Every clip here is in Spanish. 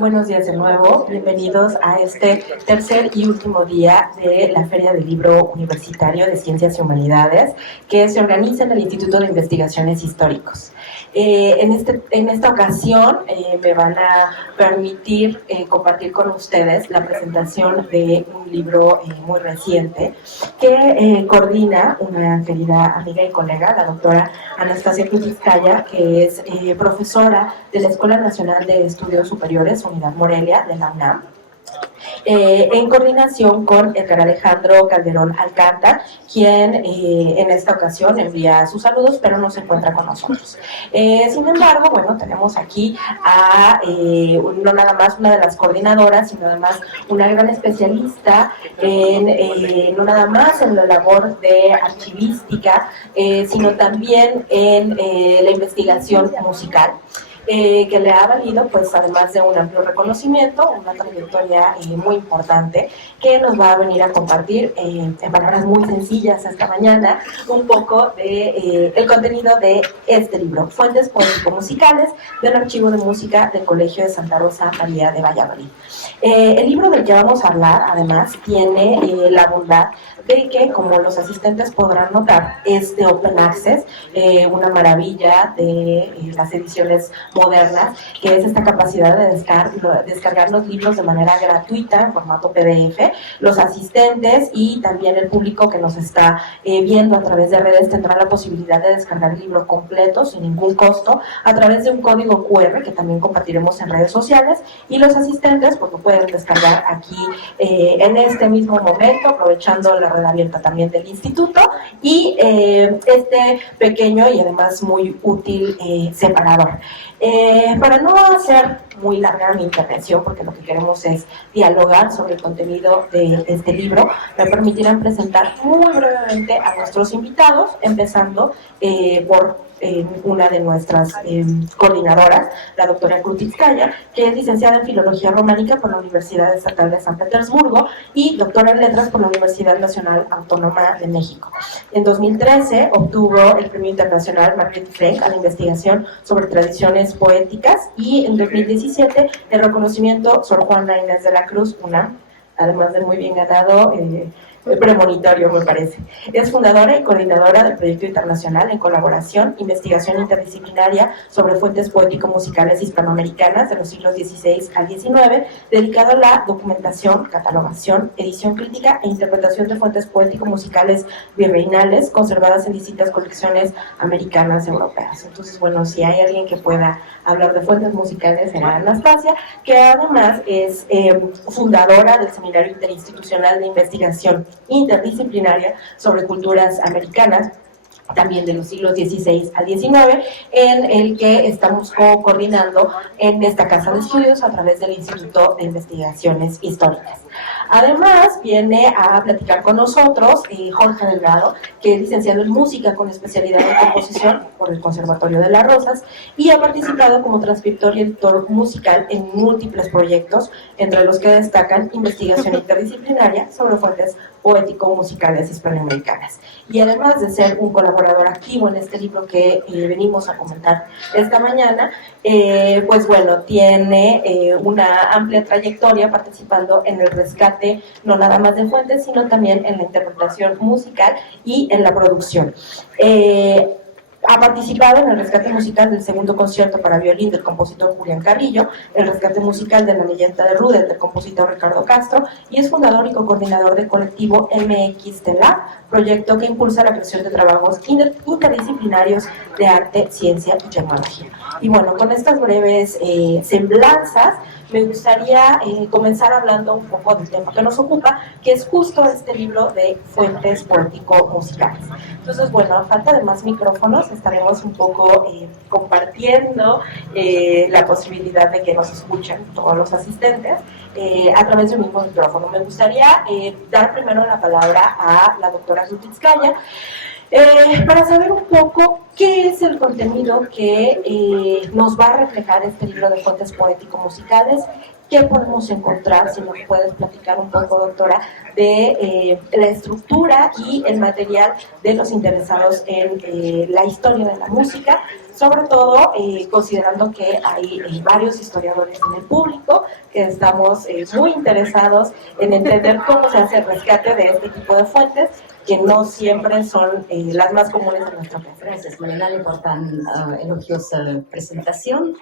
Buenos días de nuevo, bienvenidos a este tercer y último día de la Feria del Libro Universitario de Ciencias y Humanidades que se organiza en el Instituto de Investigaciones Históricos. En esta ocasión me van a permitir compartir con ustedes la presentación de un libro muy reciente que coordina una querida amiga y colega, la doctora Anastasia Krutitskaya, que es profesora de la Escuela Nacional de Estudios Superiores, Unidad Morelia, de la UNAM, en coordinación con Edgar Alejandro Calderón Alcántara, quien en esta ocasión envía sus saludos, pero no se encuentra con nosotros. Sin embargo, bueno, tenemos aquí a no nada más una de las coordinadoras, sino además una gran especialista no nada más en la labor de archivística, sino también en la investigación musical. Que le ha valido, pues además de un amplio reconocimiento, una trayectoria muy importante, que nos va a venir a compartir en palabras muy sencillas esta mañana un poco de el contenido de este libro, Fuentes Poético-Musicales del Archivo de Música del Colegio de Santa Rosa María de Valladolid. El libro del que vamos a hablar, además, tiene la bondad de que, como los asistentes podrán notar, es de Open Access, una maravilla de las ediciones modernas, que es esta capacidad de descargar los libros de manera gratuita en formato PDF. Los asistentes y también el público que nos está viendo a través de redes tendrán la posibilidad de descargar el libro completo sin ningún costo a través de un código QR que también compartiremos en redes sociales, y los asistentes pues lo pueden descargar aquí en este mismo momento, aprovechando la red abierta también del instituto y este pequeño y además muy útil separador. Para no hacer muy larga mi intervención, porque lo que queremos es dialogar sobre el contenido de este libro, me permitirán presentar muy brevemente a nuestros invitados, empezando por una de nuestras coordinadoras, la doctora Krutitskaya, que es licenciada en Filología Románica por la Universidad Estatal de San Petersburgo y doctora en Letras por la Universidad Nacional Autónoma de México. En 2013 obtuvo el Premio Internacional Marguerite Frank a la investigación sobre tradiciones poéticas, y en 2017 el reconocimiento Sor Juana Inés de la Cruz, UNAM, además de muy bien ganado, premonitorio, me parece. Es fundadora y coordinadora del proyecto internacional en colaboración, investigación interdisciplinaria sobre fuentes poético-musicales hispanoamericanas de los siglos XVI al XIX, dedicado a la documentación, catalogación, edición crítica e interpretación de fuentes poético-musicales virreinales conservadas en distintas colecciones americanas y europeas. Entonces, bueno, si hay alguien que pueda hablar de fuentes musicales, será Anastasia, que además es fundadora del Seminario Interinstitucional de Investigación Interdisciplinaria sobre Culturas Americanas, también de los siglos XVI al XIX, en el que estamos coordinando en esta casa de estudios a través del Instituto de Investigaciones Históricas. Además, viene a platicar con nosotros Jorge Delgado, que es licenciado en Música con especialidad en Composición por el Conservatorio de las Rosas, y ha participado como transcriptor y editor musical en múltiples proyectos, entre los que destacan investigación interdisciplinaria sobre fuentes poético-musicales hispanoamericanas. Y además de ser un colaborador activo en este libro que venimos a comentar esta mañana, pues bueno, tiene una amplia trayectoria participando en el rescate no nada más de fuentes, sino también en la interpretación musical y en la producción. Ha participado en el rescate musical del segundo concierto para violín del compositor Julián Carrillo, el rescate musical de La Leyenda de Rudel del compositor Ricardo Castro, y es fundador y coordinador del colectivo MX de la, proyecto que impulsa la creación de trabajos interdisciplinarios de arte, ciencia y tecnología. Y bueno, con estas breves semblanzas, me gustaría comenzar hablando un poco del tema que nos ocupa, que es justo este libro de fuentes poético-musicales. Entonces, bueno, a falta de más micrófonos, estaremos un poco compartiendo la posibilidad de que nos escuchen todos los asistentes a través de un mismo micrófono. Me gustaría dar primero la palabra a la doctora Krutitskaya, para saber un poco qué es el contenido que nos va a reflejar este libro de fuentes poético-musicales ¿Qué podemos encontrar, si nos puedes platicar un poco, doctora, de la estructura y el material de los interesados en la historia de la música? Sobre todo considerando que hay varios historiadores en el público que estamos muy interesados en entender cómo se hace el rescate de este tipo de fuentes que no siempre son las más comunes en nuestro país. Gracias, Marinale, por tan elogiosa presentación.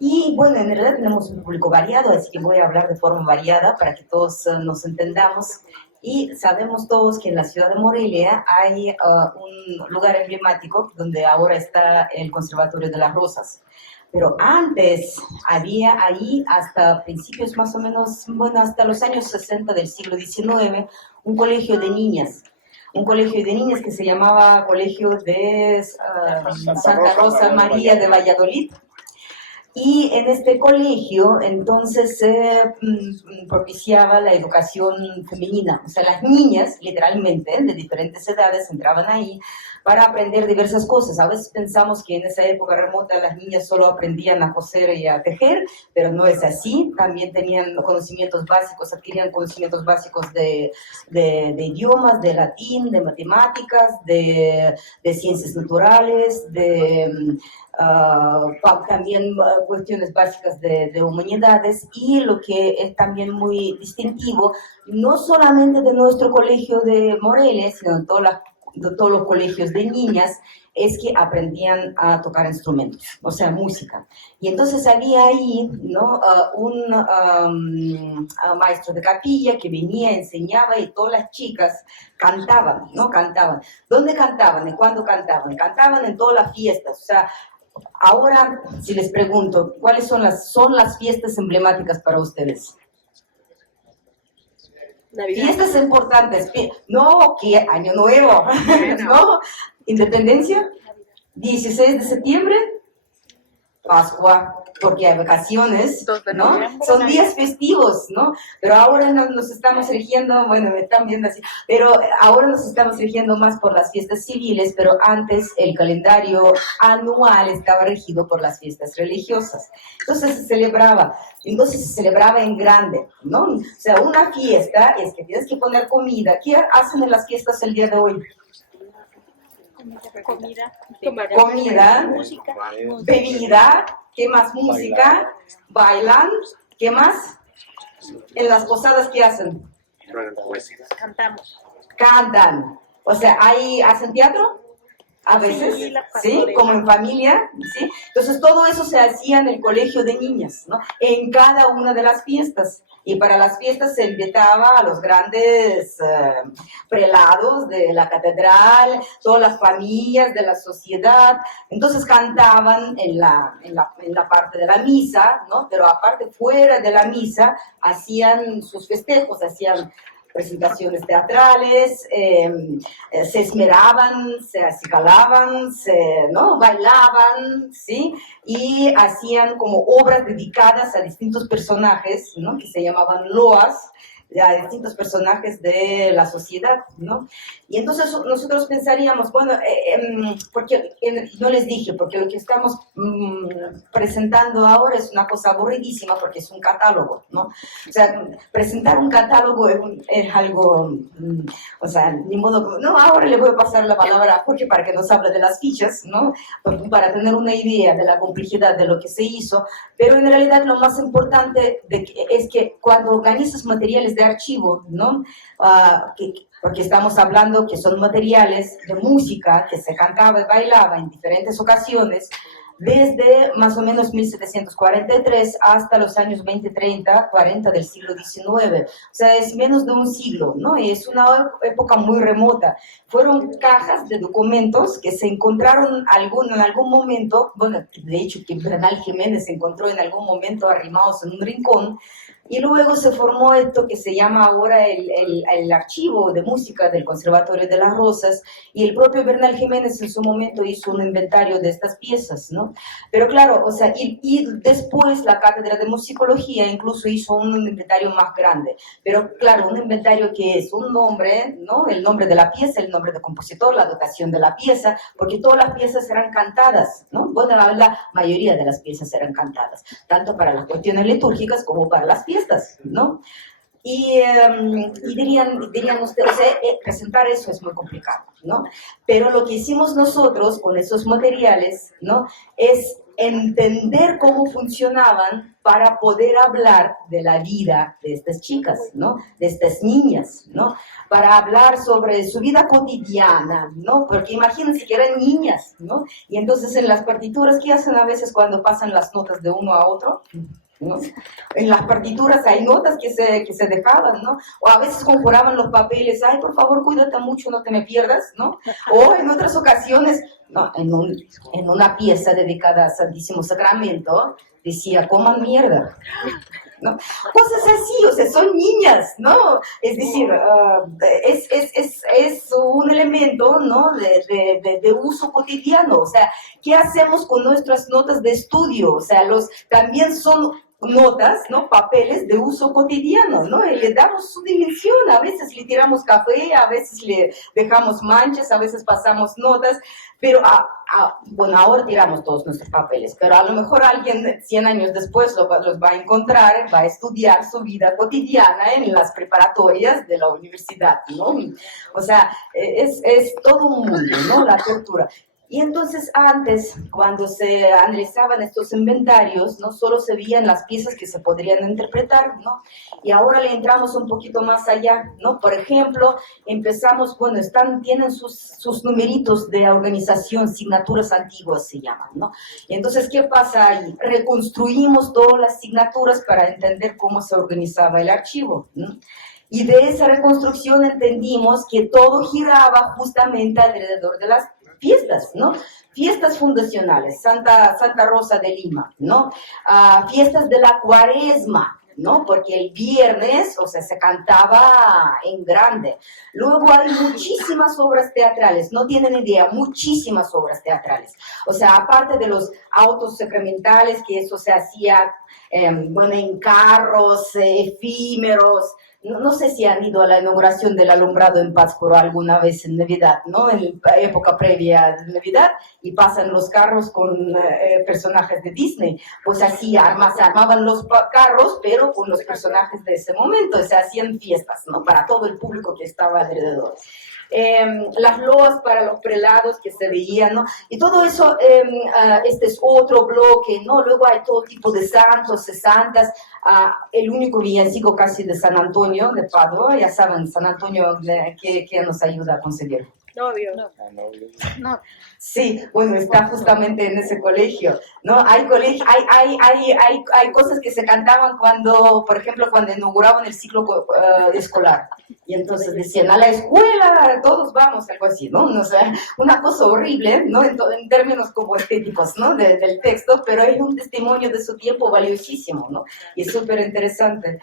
Y bueno, en realidad tenemos un público variado, así que voy a hablar de forma variada para que todos nos entendamos. Y sabemos todos que en la ciudad de Morelia hay un lugar emblemático donde ahora está el Conservatorio de las Rosas. Pero antes había ahí, hasta principios más o menos, bueno, hasta los años 60 del siglo XIX, un colegio de niñas. Un colegio de niñas que se llamaba Colegio de Santa Rosa María de Valladolid. Y en este colegio entonces se propiciaba la educación femenina, o sea, las niñas literalmente de diferentes edades entraban ahí para aprender diversas cosas. A veces pensamos que en esa época remota las niñas solo aprendían a coser y a tejer, pero no es así. También tenían conocimientos básicos, adquirían conocimientos básicos de idiomas, de latín, de matemáticas, de ciencias naturales, también cuestiones básicas de humanidades. Y lo que es también muy distintivo, no solamente de nuestro colegio de Morelia, sino de todos los colegios de niñas, es que aprendían a tocar instrumentos, o sea, música. Y entonces había ahí, ¿no? Un maestro de capilla que venía, enseñaba, y todas las chicas cantaban, ¿no? Cantaban. ¿Dónde cantaban y cuándo cantaban? Cantaban en todas las fiestas, o sea, ahora, si les pregunto, ¿cuáles son las fiestas emblemáticas para ustedes? Navidad. Fiestas importantes. No, que Año Nuevo. ¿No? Independencia. 16 de septiembre. Pascua. Porque hay vacaciones, ¿no? Son días festivos, ¿no? Pero ahora nos estamos rigiendo, bueno, me están viendo así, pero ahora nos estamos rigiendo más por las fiestas civiles, pero antes el calendario anual estaba regido por las fiestas religiosas. Entonces se celebraba en grande, ¿no? O sea, una fiesta es que tienes que poner comida. ¿Qué hacen en las fiestas el día de hoy? Comida, música, bebida, ¿qué más? Música, bailan, ¿qué más? En las posadas, ¿qué hacen? Cantan. O sea, ¿ahí hacen teatro? A veces, ¿sí? Como en familia, ¿sí? Entonces, todo eso se hacía en el colegio de niñas, ¿no? En cada una de las fiestas. Y para las fiestas se invitaba a los grandes prelados de la catedral, todas las familias de la sociedad. Entonces cantaban en la parte de la misa, ¿no? Pero aparte, fuera de la misa, hacían sus festejos, hacían presentaciones teatrales, se esmeraban, se acicalaban, ¿no? Bailaban, ¿sí? Y hacían como obras dedicadas a distintos personajes, ¿no? Que se llamaban loas, a distintos personajes de la sociedad, ¿no? Y entonces nosotros pensaríamos, bueno, porque no les dije, porque lo que estamos presentando ahora es una cosa aburridísima, porque es un catálogo, ¿no? O sea, presentar un catálogo es algo, o sea, ni modo, no, ahora le voy a pasar la palabra a Jorge para que nos hable de las fichas, ¿no? Para tener una idea de la complejidad de lo que se hizo, pero en realidad lo más importante es que cuando organizas materiales de archivo, ¿no? Porque estamos hablando que son materiales de música que se cantaba y bailaba en diferentes ocasiones, desde más o menos 1743 hasta los años 20, 30, 40 del siglo XIX. O sea, es menos de un siglo, ¿no? Es una época muy remota. Fueron cajas de documentos que se encontraron en algún momento, bueno, de hecho que Bernal Jiménez se encontró en algún momento arrimados en un rincón, Y luego se formó esto que se llama ahora el archivo de música del Conservatorio de las Rosas, y el propio Bernal Jiménez en su momento hizo un inventario de estas piezas, ¿no? Pero claro, o sea, y después la Cátedra de Musicología incluso hizo un inventario más grande, pero claro, un inventario que es un nombre, ¿no? El nombre de la pieza, el nombre del compositor, la dotación de la pieza, porque todas las piezas eran cantadas, ¿no? Bueno, la mayoría de las piezas eran cantadas, tanto para las cuestiones litúrgicas como para las fiestas, ¿no? Y dirían ustedes, presentar eso es muy complicado, ¿no? Pero lo que hicimos nosotros con esos materiales, ¿no? Es entender cómo funcionaban para poder hablar de la vida de estas chicas, ¿no? De estas niñas, ¿no? Para hablar sobre su vida cotidiana, ¿no? Porque imagínense que eran niñas, ¿no? Y entonces en las partituras, ¿qué hacen a veces cuando pasan las notas de uno a otro? ¿No? En las partituras hay notas que se dejaban, ¿no? O a veces conjuraban los papeles, ay, por favor, cuídate mucho, no te me pierdas, ¿no? O en otras ocasiones, no, en una pieza dedicada a Santísimo Sacramento, decía, coman mierda, ¿no? Cosas así, o sea, son niñas, ¿no? Es decir, es un elemento, ¿no? De uso cotidiano, o sea, ¿qué hacemos con nuestras notas de estudio? O sea, también son notas, ¿no? Papeles de uso cotidiano, ¿no? Y le damos su dimensión, a veces le tiramos café, a veces le dejamos manchas, a veces pasamos notas, pero bueno, ahora tiramos todos nuestros papeles, pero a lo mejor alguien 100 años después los va a encontrar, va a estudiar su vida cotidiana en las preparatorias de la universidad, ¿no? O sea, es todo un mundo, ¿no? La tortura. Y entonces antes, cuando se analizaban estos inventarios, no solo se veían las piezas que se podrían interpretar, ¿no? Y ahora le entramos un poquito más allá, ¿no? Por ejemplo, empezamos, bueno, tienen sus numeritos de organización, signaturas antiguas se llaman, ¿no? Y entonces, ¿qué pasa ahí? Reconstruimos todas las signaturas para entender cómo se organizaba el archivo, ¿no? Y de esa reconstrucción entendimos que todo giraba justamente alrededor de las fiestas, ¿no? Fiestas fundacionales, Santa Rosa de Lima, ¿no? Fiestas de la Cuaresma, ¿no? Porque el viernes, o sea, se cantaba en grande. Luego hay muchísimas obras teatrales, no tienen idea, muchísimas obras teatrales. O sea, aparte de los autos sacramentales, que eso se hacía, bueno, en carros efímeros. No sé si han ido a la inauguración del alumbrado en Pátzcuaro alguna vez en Navidad, ¿no? En la época previa de Navidad, y pasan los carros con personajes de Disney. Pues así se armaban los carros, pero con los personajes de ese momento. Se hacían fiestas, ¿no? Para todo el público que estaba alrededor. Las loas para los prelados que se veían, ¿no? Y todo eso, este es otro bloque, ¿no? Luego hay todo tipo de santos, de santas, el único villancico casi de San Antonio de Padua, ya saben, San Antonio que nos ayuda a conseguir. Novio. No. Sí, bueno, está justamente en ese colegio, ¿no? Hay cosas que se cantaban cuando, por ejemplo, cuando inauguraban el ciclo escolar. Y entonces decían, a la escuela, todos vamos, algo así, ¿no? O sea, una cosa horrible, ¿no? En términos como estéticos, ¿no? Del texto, pero es un testimonio de su tiempo valiosísimo, ¿no? Y es súper interesante.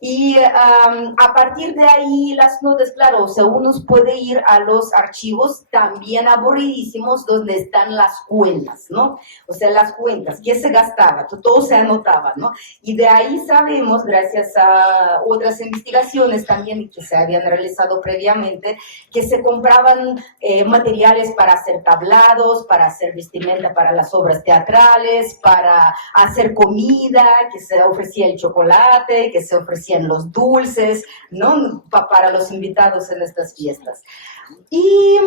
Y a partir de ahí las notas, claro, o sea, uno puede ir a los archivos también aburridísimos donde están las cuentas, ¿no? O sea, las cuentas, ¿qué se gastaba? Todo se anotaba, ¿no? Y de ahí sabemos, gracias a otras investigaciones también que se habían realizado previamente, que se compraban materiales para hacer tablados, para hacer vestimenta para las obras teatrales, para hacer comida, que se ofrecía el chocolate, que se ofrecía los dulces, ¿no? Para los invitados en estas fiestas. Y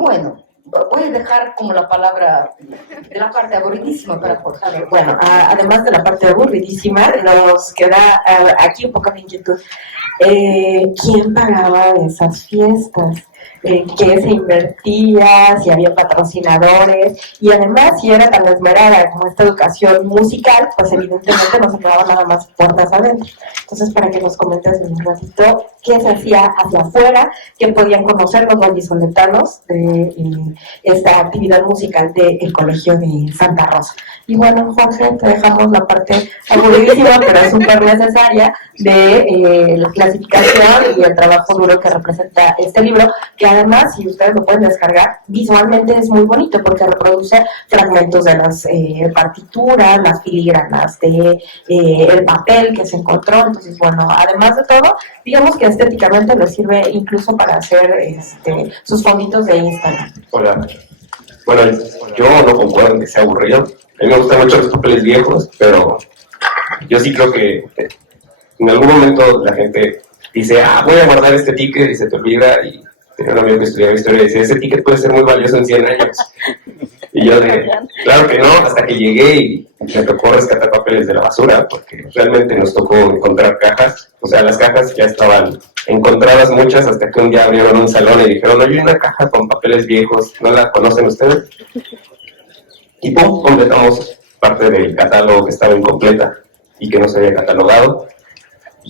bueno, voy a dejar como la palabra de la parte aburridísima para Jorge. Bueno, además de la parte aburridísima, nos queda aquí un poco de inquietud. ¿Quién pagaba esas fiestas? ¿Qué se invertía? Si había patrocinadores, y además si era tan esmerada como esta educación musical, pues evidentemente no se quedaba nada más puertas adentro. Entonces, para que nos comentes un ratito qué se hacía hacia afuera, qué podían conocer los vallisoletanos de esta actividad musical del Colegio de Santa Rosa. Y bueno, Jorge, te dejamos la parte aburridísima, pero súper necesaria, de la clasificación y el trabajo duro que representa este libro, que además, si ustedes lo pueden descargar, visualmente es muy bonito porque reproduce fragmentos de las partituras, las filigranas de el papel que se encontró. Entonces, bueno, además de todo, digamos que estéticamente le sirve incluso para hacer sus fonditos de Instagram. Hola. Bueno, yo no concuerdo en que sea aburrido. A mí me gustan mucho los papeles viejos, pero yo sí creo que en algún momento la gente dice, voy a guardar este ticket y se te olvida. Y tenía un amigo que estudiaba historia y decía, ese ticket puede ser muy valioso en 100 años. Y yo claro que no, hasta que llegué y me tocó rescatar papeles de la basura, porque realmente nos tocó encontrar cajas. O sea, las cajas ya estaban encontradas muchas hasta que un día abrieron un salón y dijeron, hay una caja con papeles viejos, ¿no la conocen ustedes? Y pum, completamos parte del catálogo que estaba incompleta y que no se había catalogado.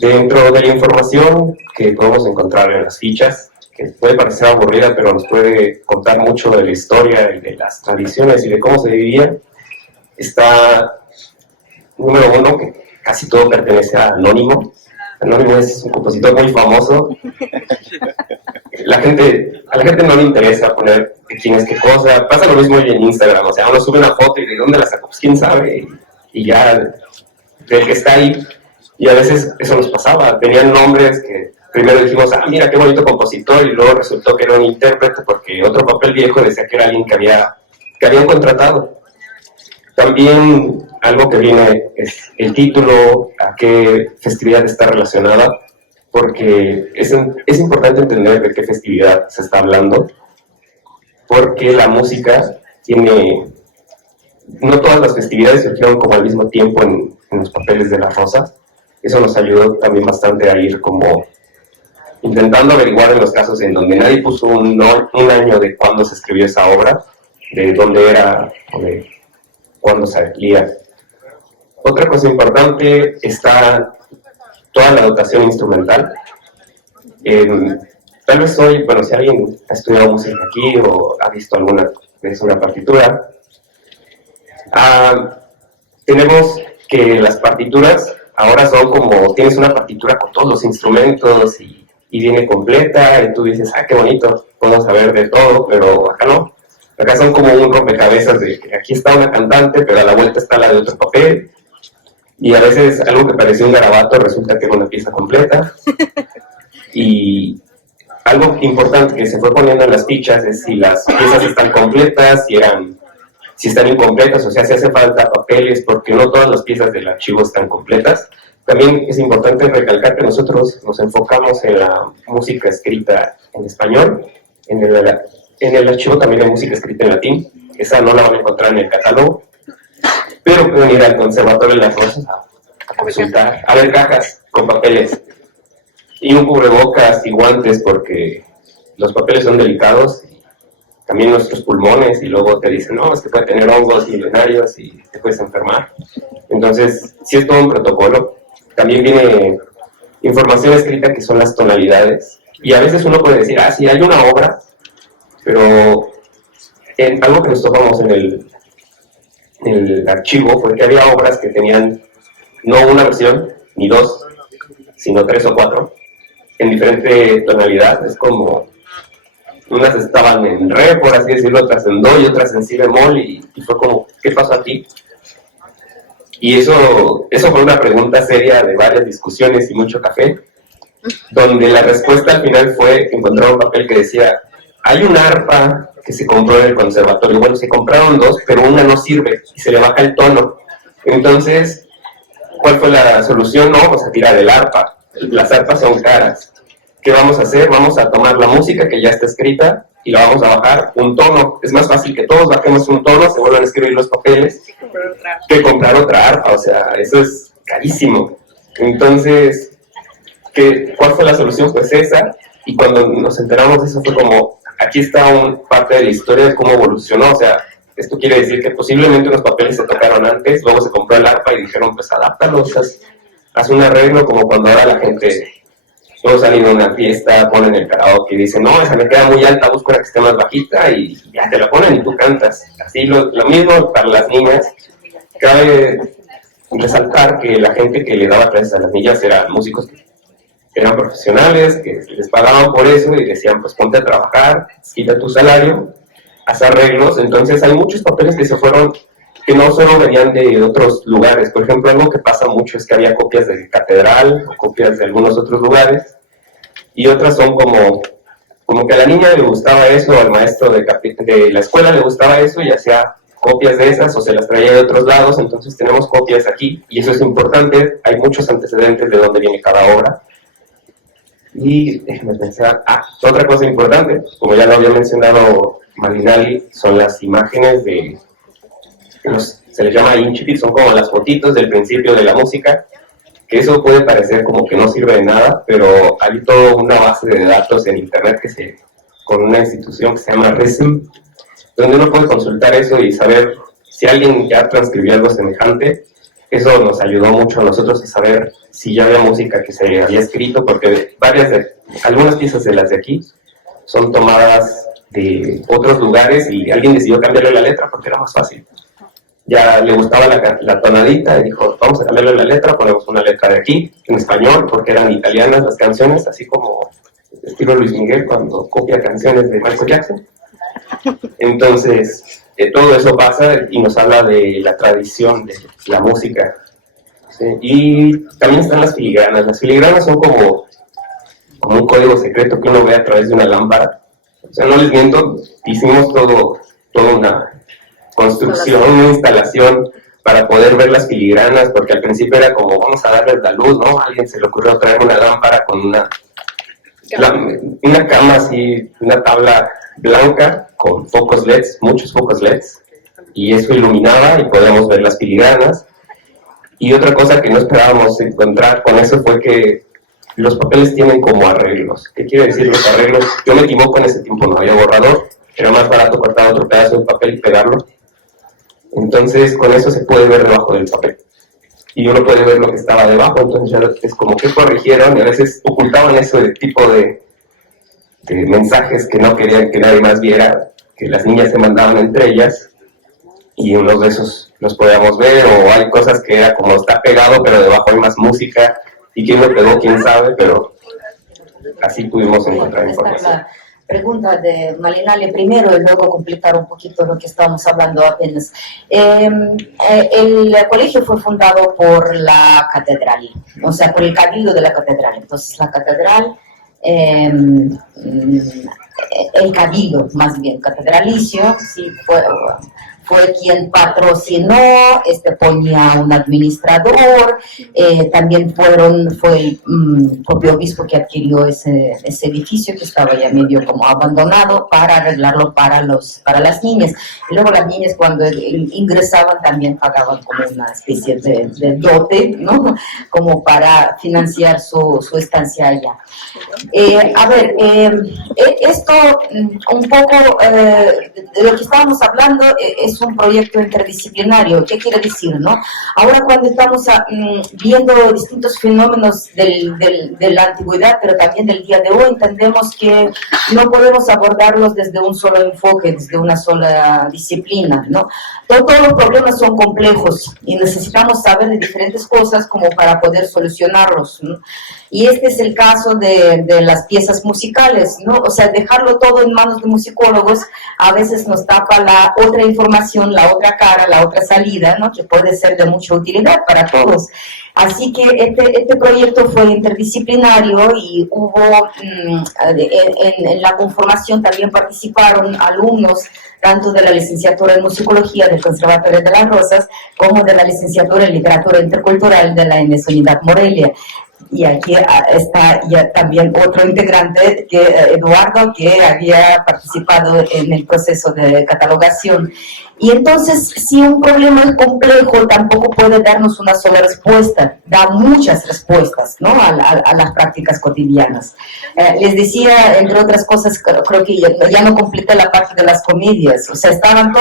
Dentro de la información que podemos encontrar en las fichas, que puede parecer aburrida, pero nos puede contar mucho de la historia y de las tradiciones y de cómo se vivía, está, número uno, que casi todo pertenece a Anónimo. Anónimo es un compositor muy famoso. A la gente no le interesa poner quién es qué cosa. Pasa lo mismo en Instagram, o sea, uno sube una foto y de dónde la sacó, pues quién sabe, y ya del que está ahí. Y a veces eso nos pasaba, tenían nombres que primero dijimos, mira qué bonito compositor, y luego resultó que era un intérprete porque otro papel viejo decía que era alguien que habían contratado. También algo que viene es el título, a qué festividad está relacionada, porque es importante entender de qué festividad se está hablando, porque la música tiene... No todas las festividades surgieron como al mismo tiempo en los papeles de las rosas. Eso nos ayudó también bastante a ir como intentando averiguar en los casos en donde nadie puso un año de cuándo se escribió esa obra, de dónde era o de cuándo salía. Otra cosa importante está toda la dotación instrumental. Tal vez hoy, bueno, si alguien ha estudiado música aquí o ha visto alguna vez una partitura, tenemos que las partituras ahora son como, tienes una partitura con todos los instrumentos y viene completa, y tú dices, qué bonito, podemos saber de todo, pero acá no. Acá son como un rompecabezas de que aquí está una cantante, pero a la vuelta está la de otro papel, y a veces algo que parecía un garabato resulta que es una pieza completa. Y algo importante que se fue poniendo en las fichas es si las piezas están completas, si están incompletas, o sea, si hace falta papeles, porque no todas las piezas del archivo están completas. También es importante recalcar que nosotros nos enfocamos en la música escrita en español. En el archivo también hay música escrita en latín. Esa no la van a encontrar en el catálogo, pero pueden ir al Conservatorio de las Rosas a consultar, a ver cajas con papeles. Y un cubrebocas y guantes, porque los papeles son delicados, y también nuestros pulmones, y luego te dicen, no, es que puede tener hongos milenarios y te puedes enfermar. Entonces, sí es todo un protocolo. También viene información escrita que son las tonalidades. Y a veces uno puede decir, sí, hay una obra, pero algo que nos topamos en el archivo fue que había obras que tenían no una versión, ni dos, sino 3 o 4, en diferente tonalidad. Es como, unas estaban en re, por así decirlo, otras en do y otras en si bemol, y fue como, ¿qué pasó aquí? Y eso fue una pregunta seria de varias discusiones y mucho café, donde la respuesta al final fue encontrar un papel que decía, hay un arpa que se compró en el conservatorio. Bueno, se compraron 2, pero una no sirve y se le baja el tono. Entonces, ¿cuál fue la solución? No, vamos a tirar el arpa. Las arpas son caras. ¿Qué vamos a hacer? Vamos a tomar la música que ya está escrita y la vamos a bajar un tono. Es más fácil que todos bajemos un tono, se vuelvan a escribir los papeles, que comprar otra arpa. O sea, eso es carísimo. Entonces, ¿cuál fue la solución? Pues esa. Y cuando nos enteramos de eso fue como, aquí está parte de la historia de cómo evolucionó. O sea, esto quiere decir que posiblemente unos papeles se tocaron antes, luego se compró el arpa y dijeron, pues adáptalos, haz hace un arreglo, como cuando ahora la gente, todos han ido a una fiesta, ponen el karaoke y dicen, no, esa me queda muy alta, busco una que esté más bajita, y ya te la ponen y tú cantas. Así lo mismo para las niñas. Cabe resaltar que la gente que le daba clases a las niñas eran músicos que eran profesionales, que les pagaban por eso y decían, pues ponte a trabajar, quita tu salario, haz arreglos. Entonces hay muchos papeles que se fueron, que no solo venían de otros lugares. Por ejemplo, algo que pasa mucho es que había copias de catedral, o copias de algunos otros lugares, y otras son como que a la niña le gustaba eso, al maestro de la escuela le gustaba eso, y hacía copias de esas, o se las traía de otros lados. Entonces tenemos copias aquí, y eso es importante. Hay muchos antecedentes de dónde viene cada obra. Y déjenme pensar, otra cosa importante, como ya lo había mencionado Malinali, son las imágenes de, se les llama incipit, son como las fotitos del principio de la música, que eso puede parecer como que no sirve de nada, pero hay toda una base de datos en internet con una institución que se llama RISM, donde uno puede consultar eso y saber si alguien ya transcribió algo semejante. Eso nos ayudó mucho a nosotros a saber si ya había música que se había escrito, porque algunas piezas de las de aquí son tomadas de otros lugares y alguien decidió cambiarle la letra porque era más fácil. Ya le gustaba la tonadita y dijo, vamos a cambiarle la letra, ponemos una letra de aquí, en español, porque eran italianas las canciones, así como estilo Luis Miguel cuando copia canciones de Michael Jackson. Entonces, todo eso pasa y nos habla de la tradición de la música. ¿Sí? Y también están las filigranas. Las filigranas son como un código secreto que uno ve a través de una lámpara. O sea, no les miento, hicimos toda una construcción, una instalación para poder ver las filigranas, porque al principio era como, vamos a darles la luz, ¿no? A alguien se le ocurrió traer una lámpara con una cama así, una tabla blanca con focos LEDs, muchos focos LEDs, y eso iluminaba y podíamos ver las filigranas. Y otra cosa que no esperábamos encontrar con eso fue que los papeles tienen como arreglos. ¿Qué quiere decir los arreglos? Yo me equivoco, en ese tiempo no había borrador, era más barato cortar otro pedazo de papel y pegarlo. Entonces con eso se puede ver debajo del papel. Y uno puede ver lo que estaba debajo, entonces ya es como que corrigieron y a veces ocultaban ese tipo de mensajes que no querían que nadie más viera, que las niñas se mandaban entre ellas, y unos de esos los podíamos ver, o hay cosas que era como está pegado pero debajo hay más música, y quién lo pegó quién sabe, pero así pudimos encontrar información. La pregunta de Malinali primero y luego completar un poquito lo que estábamos hablando apenas. El colegio fue fundado por la catedral, o sea, por el cabildo de la catedral. Entonces la catedral, el cabildo más bien catedralicio, sí, fue quien patrocinó, ponía un administrador, también fue el propio obispo que adquirió ese edificio que estaba ya medio como abandonado para arreglarlo para las niñas. Y luego las niñas cuando ingresaban también pagaban como una especie de dote, ¿no? Como para financiar su estancia allá. Esto un poco de lo que estábamos hablando es un proyecto interdisciplinario. ¿Qué quiere decir, no? Ahora cuando estamos viendo distintos fenómenos de la antigüedad, pero también del día de hoy, entendemos que no podemos abordarlos desde un solo enfoque, desde una sola disciplina, ¿no? Todos los problemas son complejos y necesitamos saber de diferentes cosas como para poder solucionarlos, ¿no? Y este es el caso de las piezas musicales, ¿no? O sea, dejarlo todo en manos de musicólogos a veces nos tapa la otra información, la otra cara, la otra salida, ¿no? Que puede ser de mucha utilidad para todos. Así que este proyecto fue interdisciplinario y hubo, en la conformación también participaron alumnos tanto de la licenciatura en musicología del Conservatorio de las Rosas como de la licenciatura en literatura intercultural de la ENES Unidad Morelia. Y aquí está ya también otro integrante, Eduardo, que había participado en el proceso de catalogación. Y entonces, si un problema es complejo, tampoco puede darnos una sola respuesta, da muchas respuestas, ¿no? a las prácticas cotidianas. Les decía, entre otras cosas, creo que ya no completé la parte de las comedias, o sea, estaban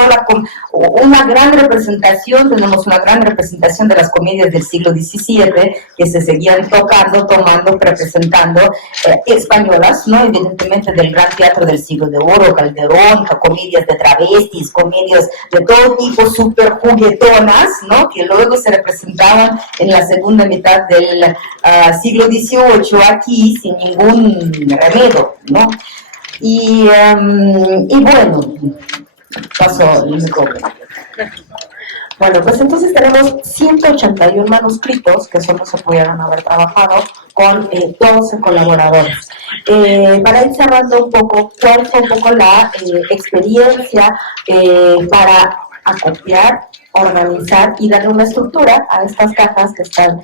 una gran representación, tenemos una gran representación de las comedias del siglo XVII, que se seguían tocando, tomando, representando, españolas, ¿no? Evidentemente del gran teatro del siglo de oro, Calderón, comedias de travestis, comedias de todo tipo, súper juguetonas, ¿no? Que luego se representaban en la segunda mitad del siglo XVIII aquí sin ningún remedio, ¿no? Y bueno, pasó el micrófono. Bueno, pues entonces tenemos 181 manuscritos que solo se pudieron haber trabajado con 12 colaboradores. Para ir cerrando un poco, ¿cuál fue un poco la experiencia para acopiar, organizar y darle una estructura a estas cajas que están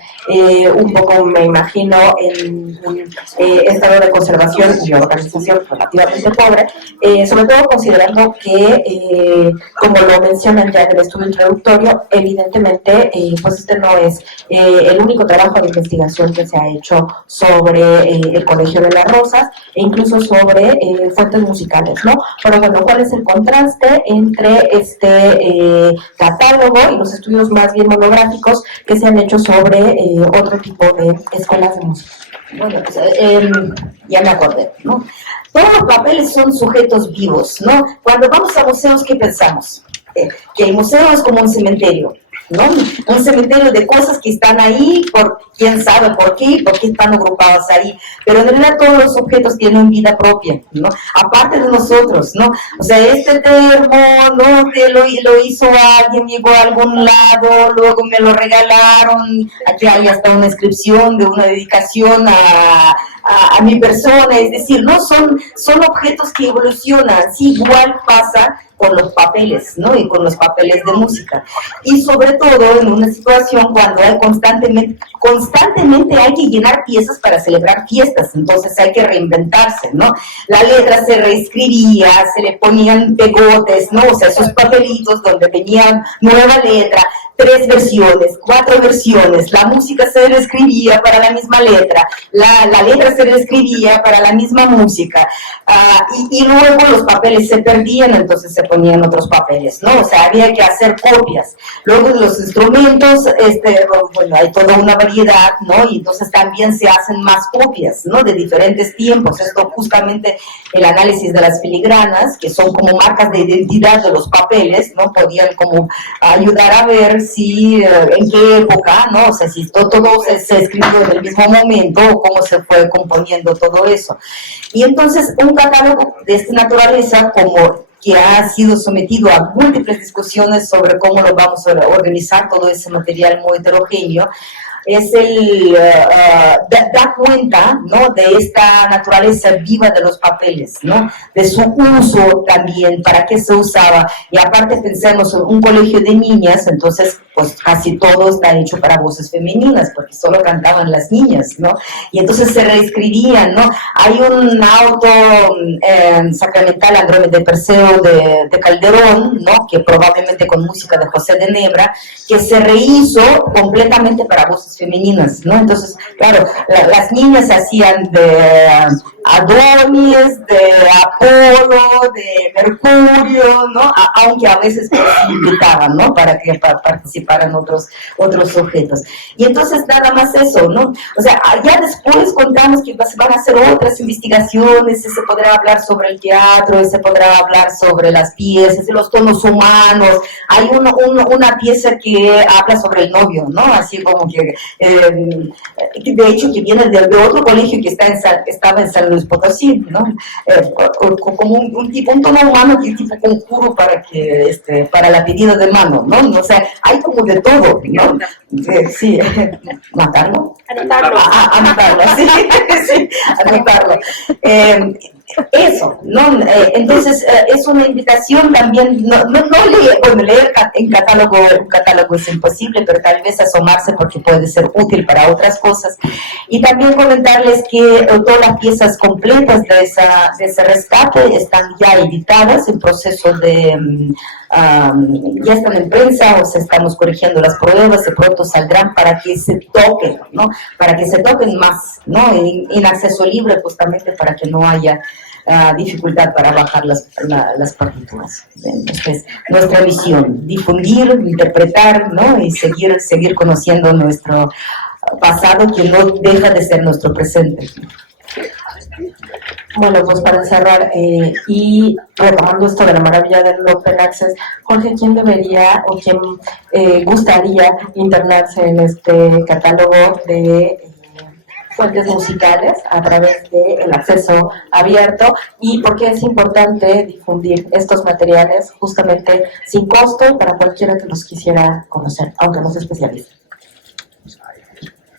un poco, me imagino, en un estado de conservación y organización relativamente pobre, sobre todo considerando que, como lo mencionan ya en el estudio introductorio, evidentemente, pues este no es el único trabajo de investigación que se ha hecho sobre el Colegio de las Rosas, e incluso sobre fuentes musicales, ¿no? Pero bueno, ¿cuál es el contraste entre este catálogo y los estudios más bien monográficos que se han hecho sobre otro tipo de escuelas de música? Bueno, pues, ya me acordé, ¿no? Todos los papeles son sujetos vivos, ¿no? Cuando vamos a museos, ¿qué pensamos? Que el museo es como un cementerio, ¿no? Un cementerio de cosas que están ahí, por quién sabe por qué están agrupadas ahí, pero en realidad todos los objetos tienen vida propia, ¿no? Aparte de nosotros, ¿no? O sea, este termo, ¿no? Que lo hizo alguien, llegó a algún lado, luego me lo regalaron, aquí hay hasta una inscripción de una dedicación a mi persona, es decir, no son objetos que evolucionan, sí, igual pasa con los papeles, ¿no? Y con los papeles de música. Y sobre todo en una situación cuando hay constantemente hay que llenar piezas para celebrar fiestas, entonces hay que reinventarse, ¿no? La letra se reescribía, se le ponían pegotes, ¿no? O sea, esos papelitos donde venían nueva letra, 3 versiones, 4 versiones, la música se reescribía para la misma letra, la letra se reescribía para la misma música, y luego los papeles se perdían, entonces se ponían otros papeles, ¿no? O sea, había que hacer copias. Luego de los instrumentos, bueno, hay toda una variedad, ¿no? Y entonces también se hacen más copias, ¿no? De diferentes tiempos. Esto justamente el análisis de las filigranas, que son como marcas de identidad de los papeles, ¿no? Podían como ayudar a ver si, en qué época, ¿no? O sea, si todo se escribió en el mismo momento o cómo se fue componiendo todo eso. Y entonces un catálogo de esta naturaleza, como que ha sido sometido a múltiples discusiones sobre cómo lo vamos a organizar todo ese material muy heterogéneo, es da cuenta, ¿no? De esta naturaleza viva de los papeles, ¿no? De su uso también, para qué se usaba. Y aparte pensemos en un colegio de niñas, entonces pues casi todo está hecho para voces femeninas, porque solo cantaban las niñas, ¿no? Y entonces se reescribían, ¿no? Hay un auto sacramental, Andrómeda de Perseo de Calderón, ¿no? Que probablemente con música de José de Nebra, que se rehizo completamente para voces femeninas, ¿no? Entonces, claro, las niñas hacían de Adonis, de Apolo, de Mercurio, ¿no? Aunque a veces pues, invitaban, ¿no? Para que participaran otros sujetos. Y entonces nada más eso, ¿no? O sea, ya después contamos que van a hacer otras investigaciones, se podrá hablar sobre el teatro, se podrá hablar sobre las piezas, los tonos humanos. Hay una pieza que habla sobre el novio, ¿no? Así como que, de hecho, que viene de otro colegio que estaba en San Luis Potosí, ¿no? Como un tono humano que es tipo conjuro para la pedida de mano, ¿no? O sea, hay como de todo, ¿no? Sí, matarlo. Anotarlo, sí, sí, anotarlo. Eso, ¿no? Entonces, es una invitación también, no leer, bueno, leer en un catálogo es imposible, pero tal vez asomarse porque puede ser útil para otras cosas. Y también comentarles que todas las piezas completas de ese rescate están ya editadas en proceso de ya están en prensa, o sea, estamos corrigiendo las pruebas, de pronto saldrán para que se toquen, ¿no? Para que se toquen más, ¿no? En acceso libre, justamente para que no haya dificultad para bajar las partituras. Entonces, nuestra misión, difundir, interpretar, ¿no? Y seguir conociendo nuestro pasado, que no deja de ser nuestro presente. Bueno, pues para cerrar y retomando esto de la maravilla del Open Access, Jorge, ¿quién debería o quién gustaría internarse en este catálogo de fuentes musicales a través del acceso abierto, y por qué es importante difundir estos materiales justamente sin costo para cualquiera que los quisiera conocer, aunque no se especialice?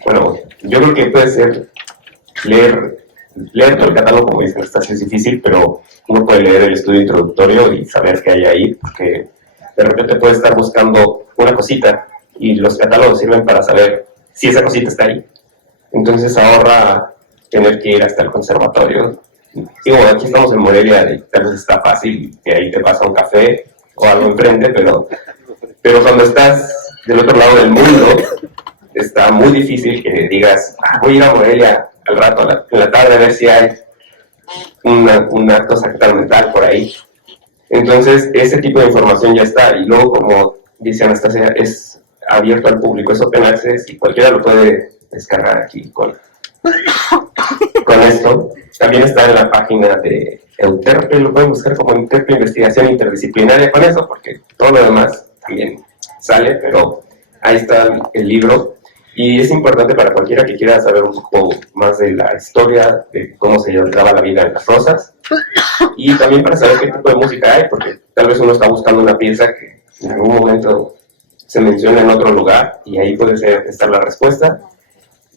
Bueno, yo creo que puede ser leer todo el catálogo, como dicen, esta es difícil, pero uno puede leer el estudio introductorio y saber qué hay ahí, porque de repente puede estar buscando una cosita y los catálogos sirven para saber si esa cosita está ahí. Entonces ahorra tener que ir hasta el conservatorio. Digo, aquí estamos en Morelia, y tal vez está fácil, que ahí te pasa un café o algo enfrente, pero cuando estás del otro lado del mundo, está muy difícil que digas, voy a ir a Morelia al rato, en la tarde, a ver si hay un acto sacramental por ahí. Entonces, ese tipo de información ya está, y luego, como dice Anastasia, es abierto al público, es open access, y cualquiera lo puede descargar aquí con esto. También está en la página de Euterpe, lo pueden buscar como Euterpe Investigación Interdisciplinaria con eso, porque todo lo demás también sale, pero ahí está el libro. Y es importante para cualquiera que quiera saber un poco más de la historia, de cómo se llevaba la vida en las Rosas, y también para saber qué tipo de música hay, porque tal vez uno está buscando una pieza que en algún momento se menciona en otro lugar, y ahí puede estar la respuesta.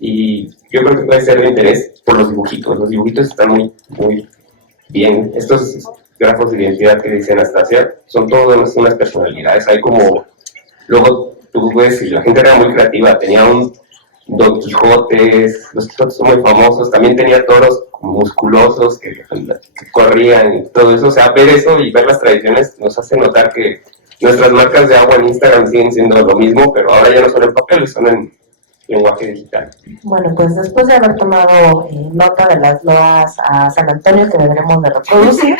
Y yo creo que puede ser de interés por los dibujitos están muy, muy bien. Estos grafos de identidad que dice Anastasia son todas unas personalidades, hay como, luego tú ves, y la gente era muy creativa, tenía un Don Quijotes, los Quijotes son muy famosos, también tenía toros musculosos que corrían y todo eso. O sea, ver eso y ver las tradiciones nos hace notar que nuestras marcas de agua en Instagram siguen siendo lo mismo, pero ahora ya no son en papel, son en lenguaje digital. Bueno, pues después de haber tomado nota de las loas a San Antonio que deberemos de reproducir,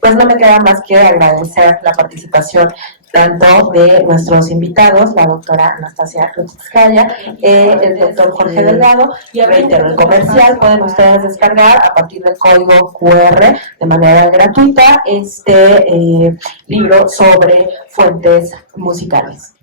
pues no me queda más que agradecer la participación tanto de nuestros invitados, la doctora Anastasia Rutzkaya, el doctor Jorge Delgado, y reitero, el comercial pueden ustedes descargar a partir del código QR de manera gratuita este libro sobre fuentes musicales.